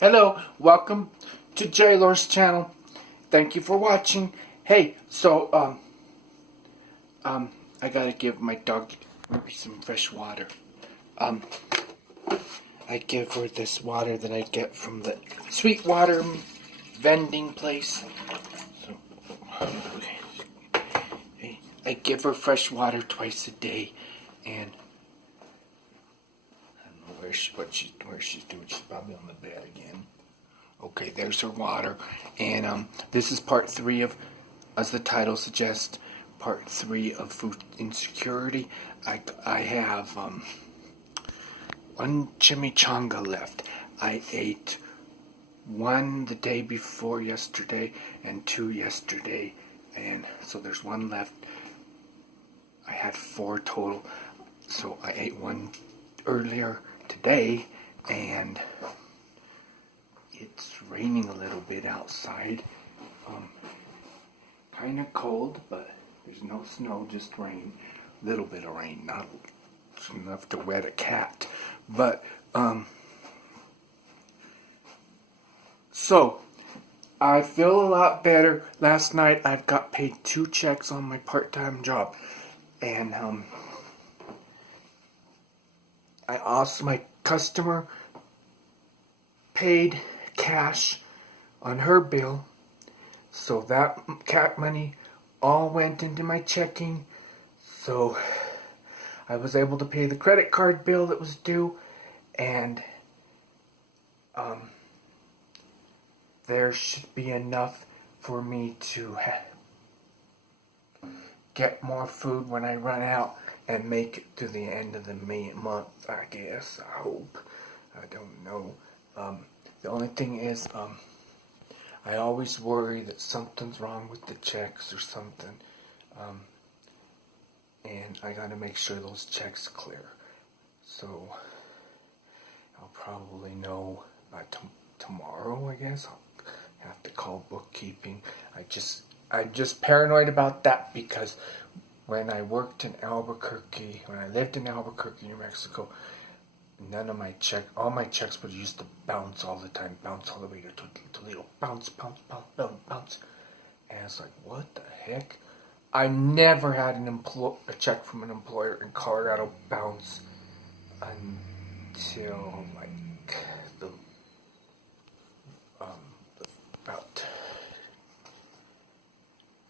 Hello, welcome to Jaylor's channel. Thank you for watching. Hey, so I gotta give my dog some fresh water. I give her this water that I get from the sweet water vending place. So, okay. I give her fresh water twice a day, and I don't know where she's doing. She's probably on the bed again. Okay, there's her water, and this is part 3 of, as the title suggests, part 3 of food insecurity. I have one chimichanga left. I ate one the day before yesterday and 2 yesterday, and so there's one left. I had 4 total, so I ate one earlier today, and it's raining a little bit outside. Kind of cold, but there's no snow, just rain. Little bit of rain, not enough to wet a cat. But, so, I feel a lot better. Last night I got paid 2 checks on my part-time job. And, I asked my customer paid cash on her bill, so that cat money all went into my checking, so I was able to pay the credit card bill that was due, and there should be enough for me to get more food when I run out and make it to the end of the month, I guess. I hope. I don't know. The only thing is, I always worry that something's wrong with the checks or something. And I gotta make sure those checks clear. So, I'll probably know by tomorrow, I guess. I'll have to call bookkeeping. I'm just paranoid about that because when I worked in Albuquerque, when I lived in Albuquerque, New Mexico, all my checks would used to bounce all the time, bounce all the way to Toledo, bounce, bounce. And it's like, what the heck? I never had a check from an employer in Colorado bounce until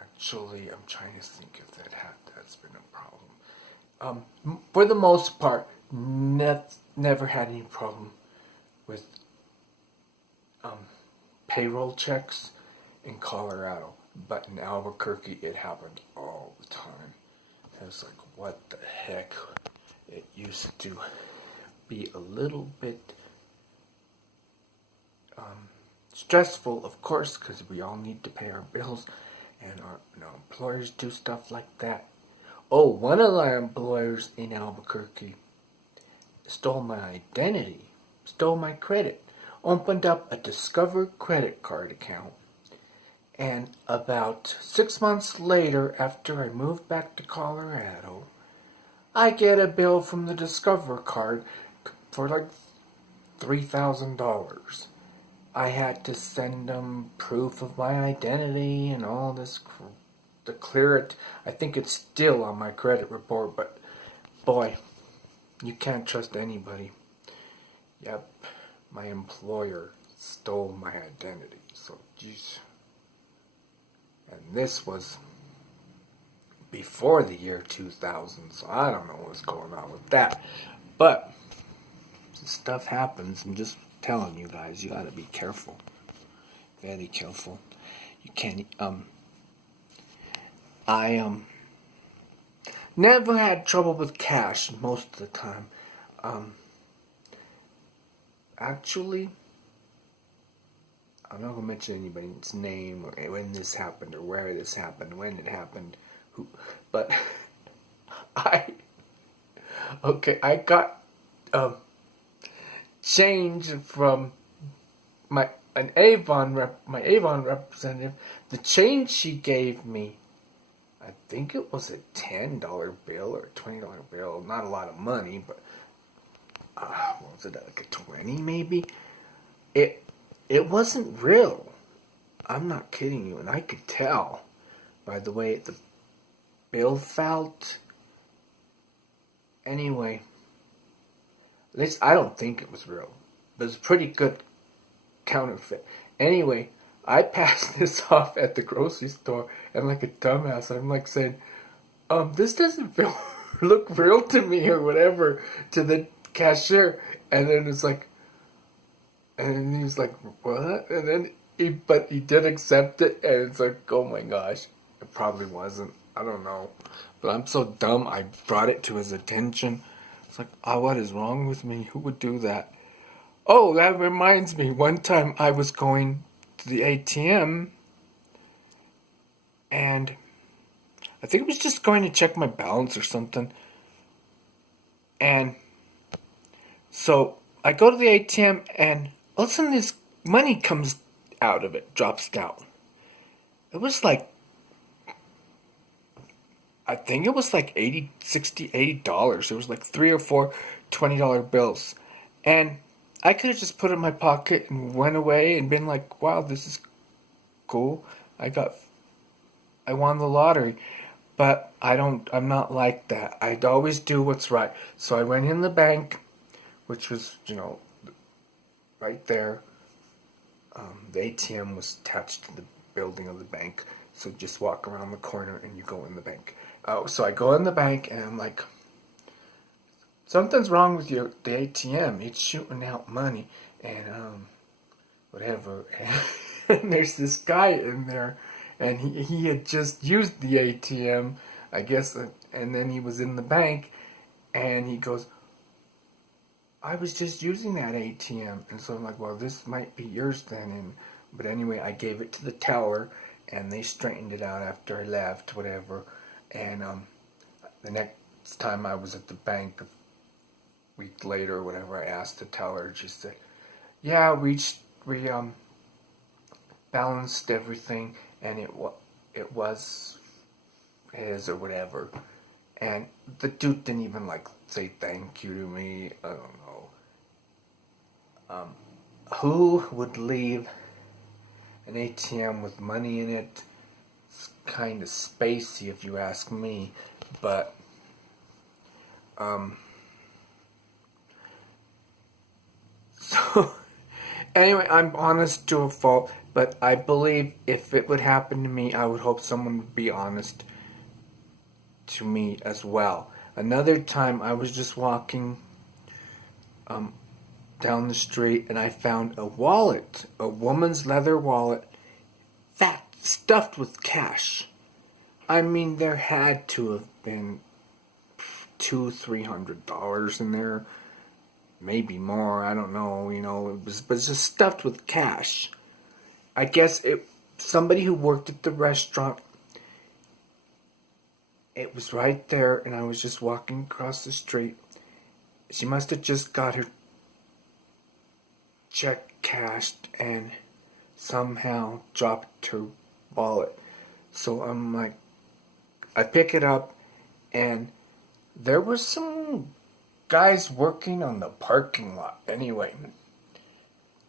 actually, I'm trying to think if that's been a problem. For the most part, never had any problem with payroll checks in Colorado, but in Albuquerque it happened all the time. I was like, what the heck? It used to be a little bit stressful, of course, because we all need to pay our bills, and our employers do stuff like that. Oh, one of our employers in Albuquerque stole my identity, stole my credit, opened up a Discover credit card account, and about 6 months later, after I moved back to Colorado, I get a bill from the Discover card for like $3,000. I had to send them proof of my identity and all this to clear it. I think it's still on my credit report, but boy, you can't trust anybody. Yep, my employer stole my identity. So, geez. And this was before the year 2000, so I don't know what's going on with that. But this stuff happens. I'm just telling you guys, you gotta be careful. Very careful. You can't, I never had trouble with cash most of the time. Actually, I'm not going to mention anybody's name or when this happened or where this happened, when it happened, but I got change from my Avon representative. The change she gave me, I think it was a $10 bill or a $20 bill. Not a lot of money, but what was it, like a 20 maybe? it wasn't real. I'm not kidding you, and I could tell by the way the bill felt. Anyway, at least I don't think it was real. But it's a pretty good counterfeit. Anyway, I passed this off at the grocery store, and like a dumbass, I'm like saying, this doesn't feel look real to me or whatever to the cashier, and then it's like, and then he was like, what? And then but he did accept it, and it's like, oh my gosh, it probably wasn't. I don't know, but I'm so dumb. I brought it to his attention. It's like, oh, what is wrong with me? Who would do that? Oh, that reminds me. One time I was going to the ATM, and I think I was just going to check my balance or something. And so I go to the ATM, and all of a sudden this money comes out of it, drops down. It was like, I think it was like $80, $60, $80. It was like 3 or 4 $20 bills. And I could have just put it in my pocket and went away and been like, wow, this is cool. I won the lottery. But I'm not like that. I'd always do what's right. So I went in the bank, which was, right there. The ATM was attached to the building of the bank. So just walk around the corner and you go in the bank. So I go in the bank and I'm like, something's wrong with the ATM. It's shooting out money and whatever. And there's this guy in there, and he had just used the ATM, I guess, and then he was in the bank, and he goes, I was just using that ATM. And so I'm like, well, this might be yours then. But anyway, I gave it to the teller, and they straightened it out after I left, whatever. And the next time I was at the bank, a week later or whatever, I asked the teller, and she said, yeah, we balanced everything, and it was his or whatever. And the dude didn't even say thank you to me. I don't know. Who would leave an ATM with money in it? It's kind of spacey if you ask me, but so anyway, I'm honest to a fault, but I believe if it would happen to me, I would hope someone would be honest to me as well. Another time, I was just walking down the street, and I found a wallet, a woman's leather wallet, stuffed with cash. I mean, there had to have been $200-$300 in there, maybe more. I don't know. It was just stuffed with cash. I guess somebody who worked at the restaurant. It was right there, and I was just walking across the street. She must have just got her check cashed and somehow dropped her wallet. So I'm like, I pick it up, and there were some guys working on the parking lot. Anyway,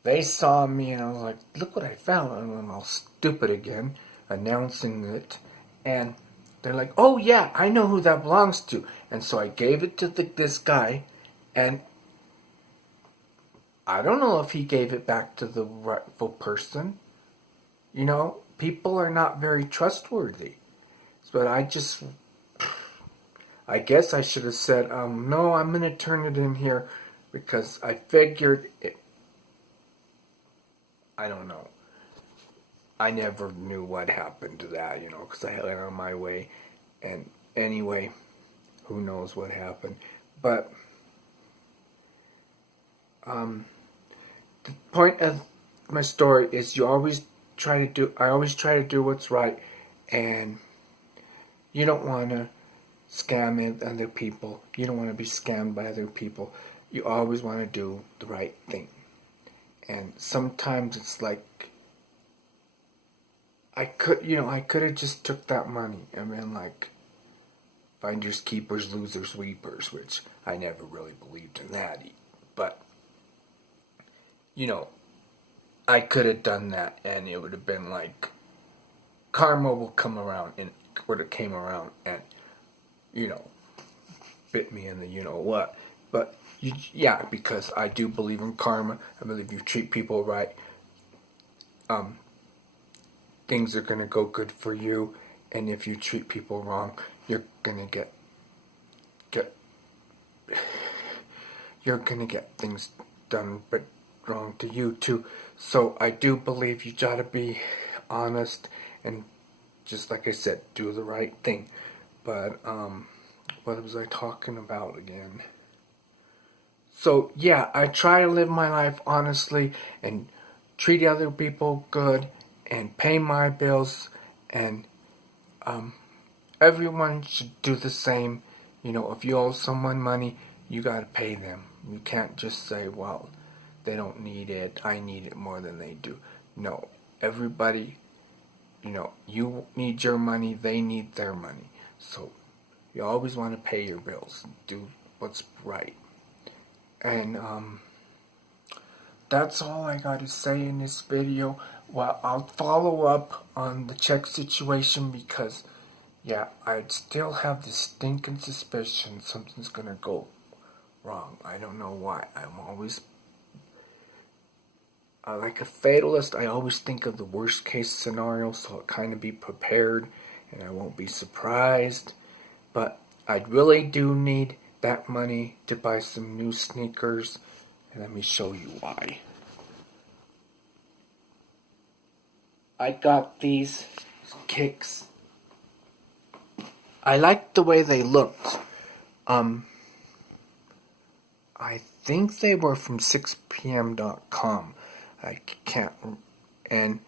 they saw me, and I was like, look what I found. And I'm all stupid again, announcing it, and they're like, oh yeah, I know who that belongs to. And so I gave it to this guy, and I don't know if he gave it back to the rightful person. People are not very trustworthy. But I guess I should have said, no, I'm going to turn it in here because I figured it. I don't know. I never knew what happened to that, because I went on my way. And anyway, who knows what happened. But the point of my story is I always try to do what's right, and you don't want to scam other people. You don't want to be scammed by other people. You always want to do the right thing. And sometimes it's like, I could have just took that money and been like, finders, keepers, losers, weepers, which I never really believed in that. But, I could have done that, and it would have been like karma will come around, and would have came around and you know bit me in the what. But yeah, because I do believe in karma. I believe you treat people right, things are gonna go good for you, and if you treat people wrong, you're gonna get you're gonna get things done but wrong to you too. So I do believe you gotta be honest and, just like I said, do the right thing. But what was I talking about again? So yeah, I try to live my life honestly and treat other people good and pay my bills, and everyone should do the same. If you owe someone money, you gotta pay them. You can't just say, well, they don't need it, I need it more than they do. No, everybody, you need your money, they need their money. So you always want to pay your bills, do what's right. And that's all I got to say in this video. Well, I'll follow up on the check situation because, yeah, I still have the stinking suspicion something's gonna go wrong. I don't know why. I'm always, like a fatalist, I always think of the worst case scenario, so I'll kind of be prepared and I won't be surprised. But I really do need that money to buy some new sneakers, and let me show you why. I got these kicks. I like the way they looked. I think they were from 6pm.com. I can't, and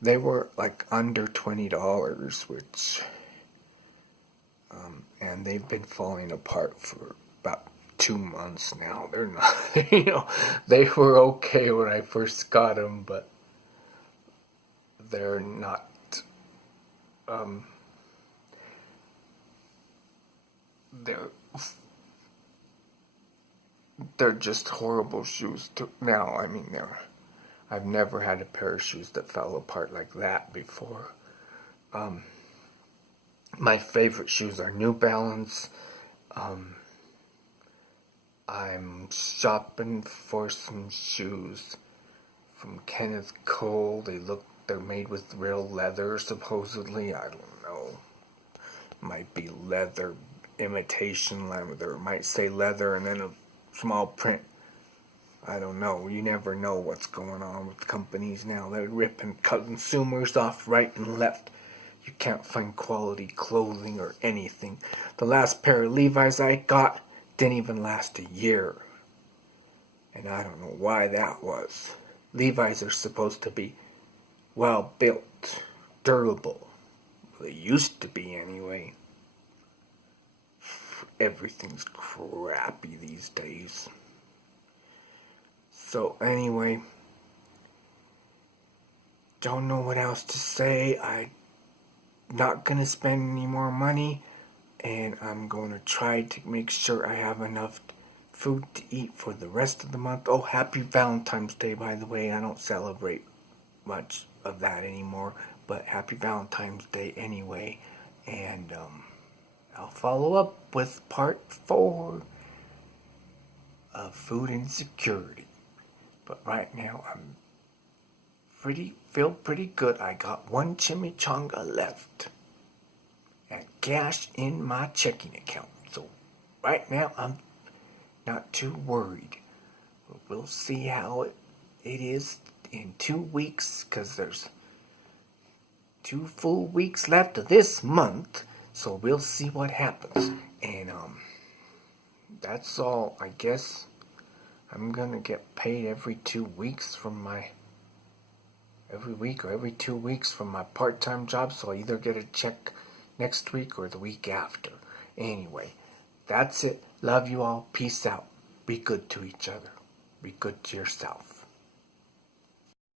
they were like under $20, which, and they've been falling apart for about 2 months now. They're not, they were okay when I first got them, but they're not, they're just horrible shoes now. I mean, I've never had a pair of shoes that fell apart like that before. My favorite shoes are New Balance. I'm shopping for some shoes from Kenneth Cole. They're made with real leather, supposedly. I don't know. Might be leather, imitation leather. It might say leather and then a small print. I don't know. You never know what's going on with companies now. They're ripping consumers off right and left. You can't find quality clothing or anything. The last pair of Levi's I got didn't even last a year. And I don't know why that was. Levi's are supposed to be well built, durable. They used to be anyway. Everything's crappy these days. So anyway, don't know what else to say. I'm not gonna spend any more money, and I'm gonna try to make sure I have enough food to eat for the rest of the month. Oh, happy Valentine's Day, by the way. I don't celebrate much of that anymore, but happy Valentine's Day anyway. And I'll follow up with part 4 of food insecurity. But right now I'm feel pretty good. I got 1 chimichanga left and cash in my checking account. So right now I'm not too worried. We'll see how it is in 2 weeks, because there's 2 full weeks left of this month. So we'll see what happens. And that's all, I guess. I'm gonna get paid every 2 weeks from every week or every 2 weeks from my part-time job, so I'll either get a check next week or the week after. Anyway, that's it. Love you all. Peace out. Be good to each other. Be good to yourself.